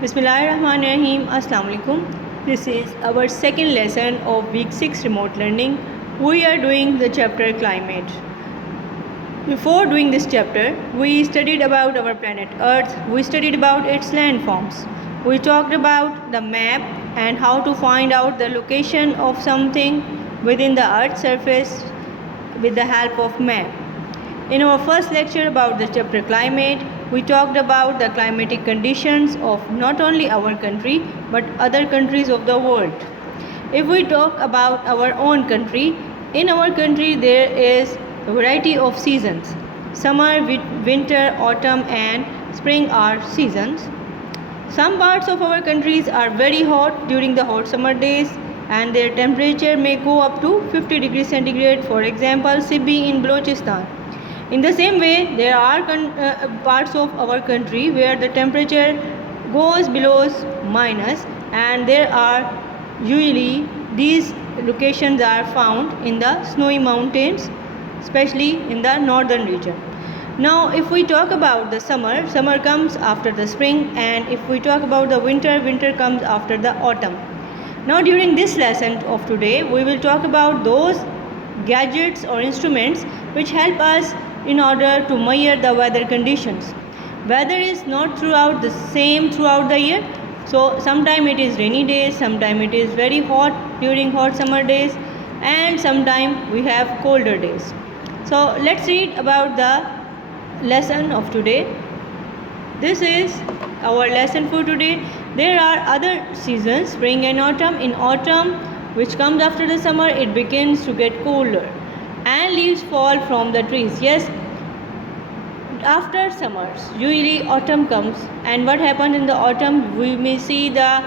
Bismillahirrahmanirrahim. Assalamu alaikum. This is our second lesson of week 6 remote learning. We are doing the chapter climate. Before doing this chapter, we studied about our planet Earth. We studied about its landforms. We talked about the map and how to find out the location of something within the Earth's surface with the help of map. In our first lecture about the chapter climate, we talked about the climatic conditions of not only our country but other countries of the world. If we talk about our own country, in our country there is a variety of seasons. Summer, winter, autumn and spring are seasons. Some parts of our countries are very hot during the hot summer days and their temperature may go up to 50 degrees centigrade, for example, Sibi in Balochistan. In the same way, there are parts of our country where the temperature goes below minus, and there are usually these locations are found in the snowy mountains, especially in the northern region. Now, if we talk about the summer, summer comes after the spring, and if we talk about the winter, winter comes after the autumn. Now, during this lesson of today, we will talk about those gadgets or instruments which help us in order to measure the weather conditions. Weather is not throughout the same throughout the year. So sometime it is rainy days, sometime it is very hot during hot summer days, and sometime we have colder days. So let's read about the lesson of today. This is our lesson for today. There are other seasons, spring and autumn. In autumn, which comes after the summer, it begins to get colder and leaves fall from the trees. Yes, after summers usually autumn comes, and what happens in the autumn, we may see the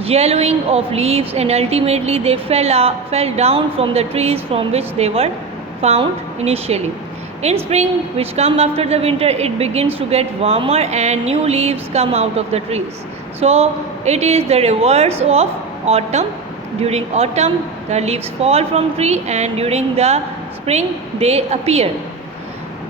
yellowing of leaves and ultimately they fell down from the trees from which they were found initially. In spring, which come after the winter, it begins to get warmer and new leaves come out of the trees. So it is the reverse of autumn. During autumn the leaves fall from tree and during the spring they appear.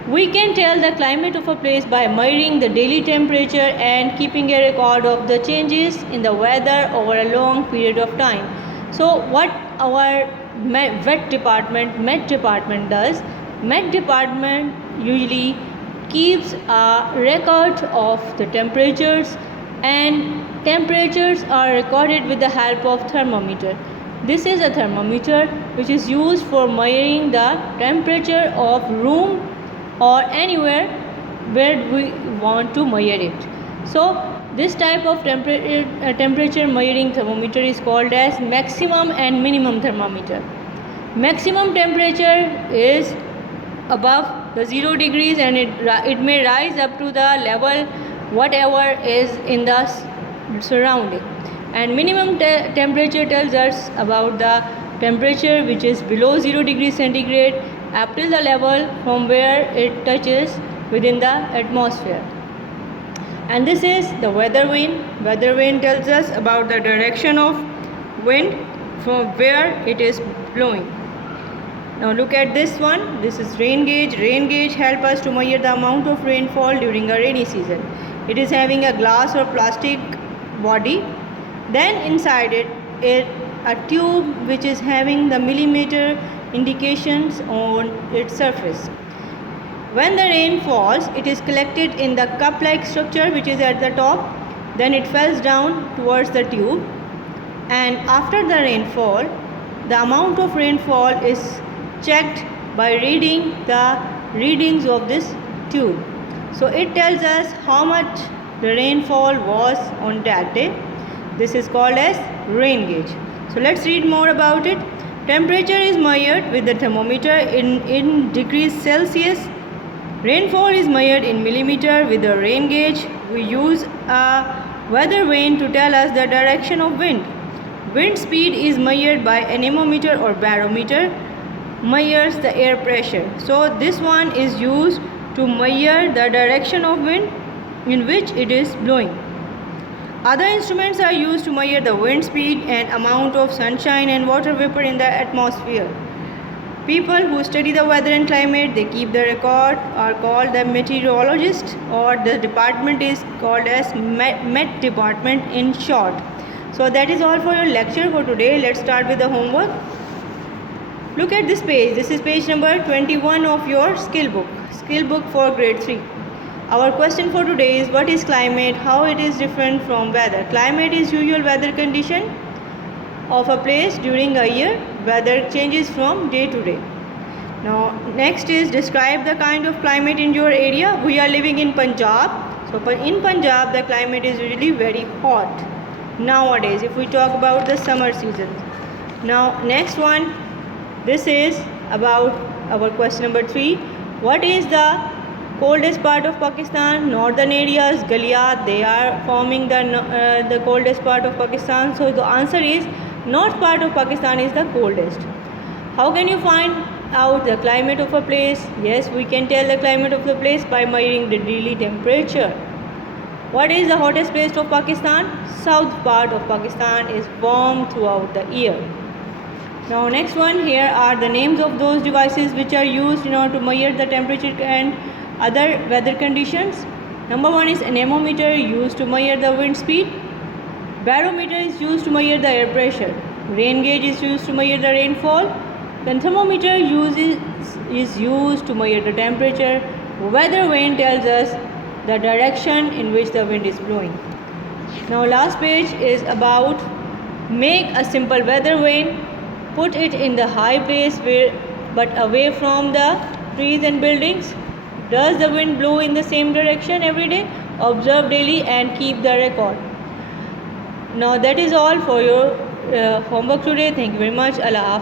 We can tell the climate of a place by measuring the daily temperature and keeping a record of the changes in the weather over a long period of time. So what our Met department does, Met department usually keeps a record of the temperatures, and temperatures are recorded with the help of thermometer. This is a thermometer which is used for measuring the temperature of room or anywhere where we want to measure it. So this type of temperature measuring thermometer is called as maximum and minimum thermometer. Maximum temperature is above the 0 degrees and it may rise up to the level whatever is in the surrounding, and minimum temperature tells us about the temperature which is below 0 degrees centigrade up till the level from where it touches within the atmosphere. And this is the weather vane. Weather vane tells us about the direction of wind from where it is blowing. Now look at this one. This is rain gauge. Rain gauge help us to measure the amount of rainfall during a rainy season. It is having a glass or plastic body. Then inside it a tube which is having the millimeter indications on its surface. When the rain falls, it is collected in the cup-like structure which is at the top. Then it falls down towards the tube, and after the rainfall, the amount of rainfall is checked by reading the readings of this tube. So it tells us how much the rainfall was on that day. This is called as rain gauge. So let's read more about it. Temperature is measured with the thermometer in degrees Celsius. Rainfall is measured in millimeter with the rain gauge. We use a weather vane to tell us the direction of wind. Wind speed is measured by anemometer or barometer, measures the air pressure. So this one is used to measure the direction of wind in which it is blowing. Other instruments are used to measure the wind speed and amount of sunshine and water vapor in the atmosphere. People who study the weather and climate, they keep the record, are called the meteorologist, or the department is called as Met department in short. So that is all for your lecture for today. Let's start with the homework. Look at this page. This is page number 21 of your skill book for grade 3. Our question for today is, what is climate? How it is different from weather? Climate is usual weather condition of a place during a year. Weather changes from day to day. Now next is, describe the kind of climate in your area. We are living in Punjab. So in Punjab the climate is usually very hot nowadays if we talk about the summer season. Now next one, this is about our question number 3. What is the coldest part of Pakistan? Northern areas, Galiat, they are forming the coldest part of Pakistan. So the answer is, north part of Pakistan is the coldest. How can you find out the climate of a place? Yes, we can tell the climate of the place by measuring the daily temperature. What is the hottest place of Pakistan? South part of Pakistan is warm throughout the year. Now next one, here are the names of those devices which are used in order to measure the temperature and other weather conditions. Number 1 is anemometer, used to measure the wind speed. Barometer is used to measure the air pressure. Rain gauge is used to measure the rainfall. Then thermometer is used to measure the temperature. Weather vane tells us the direction in which the wind is blowing. Now last page is about, make a simple weather vane. Put it in the high place but away from the trees and buildings. Does the wind blow in the same direction every day? Observe daily and keep the record. Now that is all for your homework today. Thank you very much. Allah Hafiz.